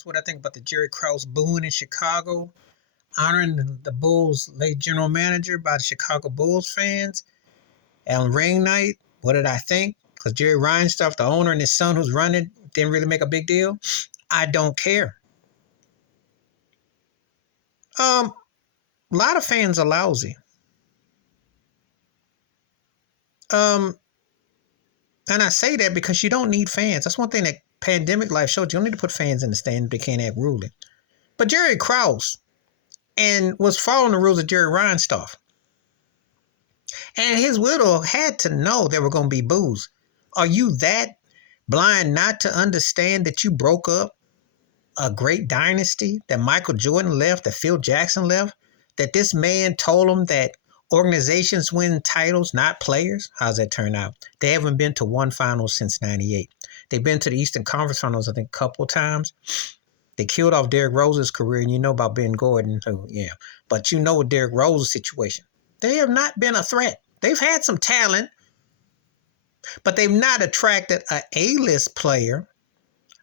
That's what I think about the Jerry Krause booing in Chicago, honoring the Bulls' late general manager by the Chicago Bulls fans. On ring night, what did I think? Because Jerry Reinsdorf, the owner, and his son who's running, didn't really make a big deal. I don't care. A lot of fans are lousy. And I say that because you don't need fans. That's one thing that pandemic life showed you. You don't need to put fans in the stand if they can't act ruling. But Jerry Krause and was following the rules of Jerry Reinsdorf. And his widow had to know there were going to be boos. Are you that blind not to understand that you broke up a great dynasty, that Michael Jordan left, that Phil Jackson left, that this man told him that organizations win titles, not players? How's that turn out? They haven't been to one finals since 98. They've been to the Eastern Conference Finals, I think, a couple times. They killed off Derrick Rose's career, and you know about Ben Gordon, so yeah. But you know with Derrick Rose's situation, they have not been a threat. They've had some talent, but they've not attracted an A-list player.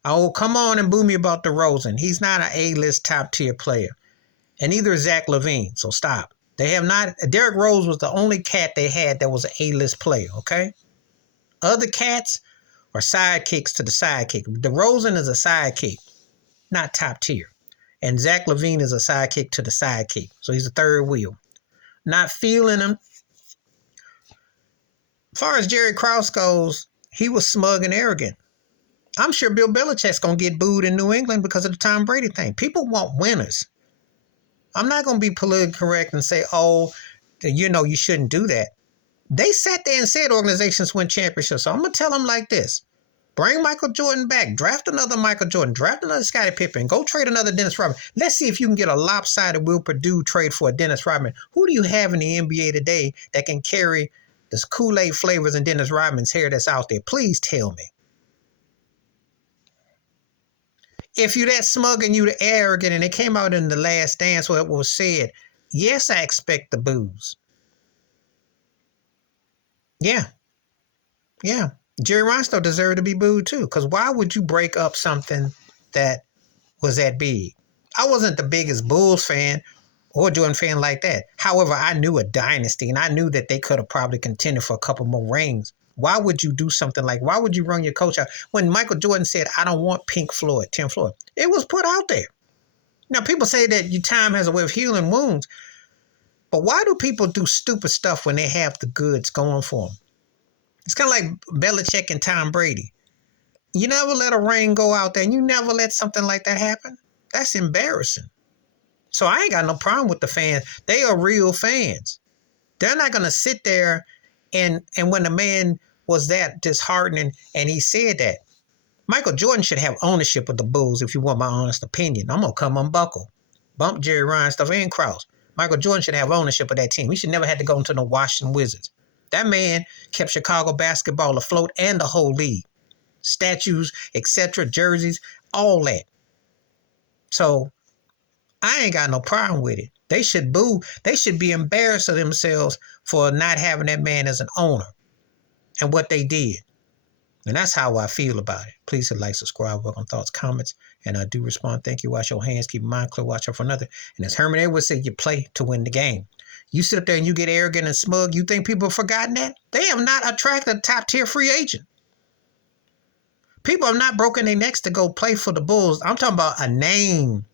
Oh, come on and boo me about DeRozan. He's not an A-list top-tier player. And neither is Zach LaVine, so stop. They have not. Derrick Rose was the only cat they had that was an A-list player, okay? Other cats are sidekicks to the sidekick. DeRozan is a sidekick, not top tier. And Zach LaVine is a sidekick to the sidekick. So he's a third wheel. Not feeling him. As far as Jerry Krause goes, he was smug and arrogant. I'm sure Bill Belichick's going to get booed in New England because of the Tom Brady thing. People want winners. I'm not going to be politically correct and say, oh, you shouldn't do that. They sat there and said organizations win championships. So I'm going to tell them like this. Bring Michael Jordan back. Draft another Michael Jordan. Draft another Scottie Pippen. Go trade another Dennis Rodman. Let's see if you can get a lopsided Will Perdue trade for a Dennis Rodman. Who do you have in the NBA today that can carry this Kool-Aid flavors in Dennis Rodman's hair that's out there? Please tell me. If you're that smug and you're arrogant, and it came out in The Last Dance where it was said, yes, I expect the boos. Yeah. Jerry Reinsdorf deserved to be booed too, because why would you break up something that was that big? I wasn't the biggest Bulls fan or Jordan fan like that. However, I knew a dynasty, and I knew that they could have probably contended for a couple more rings. Why would you do something why would you run your coach out? When Michael Jordan said, I don't want Tim Floyd, it was put out there. Now, people say that your time has a way of healing wounds, but why do people do stupid stuff when they have the goods going for them? It's kind of like Belichick and Tom Brady. You never let a ring go out there, and you never let something like that happen. That's embarrassing. So I ain't got no problem with the fans. They are real fans. They're not going to sit there and when the man was that disheartening and he said that. Michael Jordan should have ownership of the Bulls, if you want my honest opinion. I'm going to come unbuckle. Bump Jerry Reinsdorf and Krause. Michael Jordan should have ownership of that team. He should never have to go into the Washington Wizards. That man kept Chicago basketball afloat and the whole league. Statues, etc., jerseys, all that. So I ain't got no problem with it. They should boo. They should be embarrassed of themselves for not having that man as an owner and what they did. And that's how I feel about it. Please hit like, subscribe, work on thoughts, comments, and I do respond. Thank you. Wash your hands. Keep your mind clear. Watch out for another. And as Herman Edwards said, you play to win the game. You sit up there and you get arrogant and smug. You think people have forgotten that? They have not attracted a top-tier free agent. People have not broken their necks to go play for the Bulls. I'm talking about a name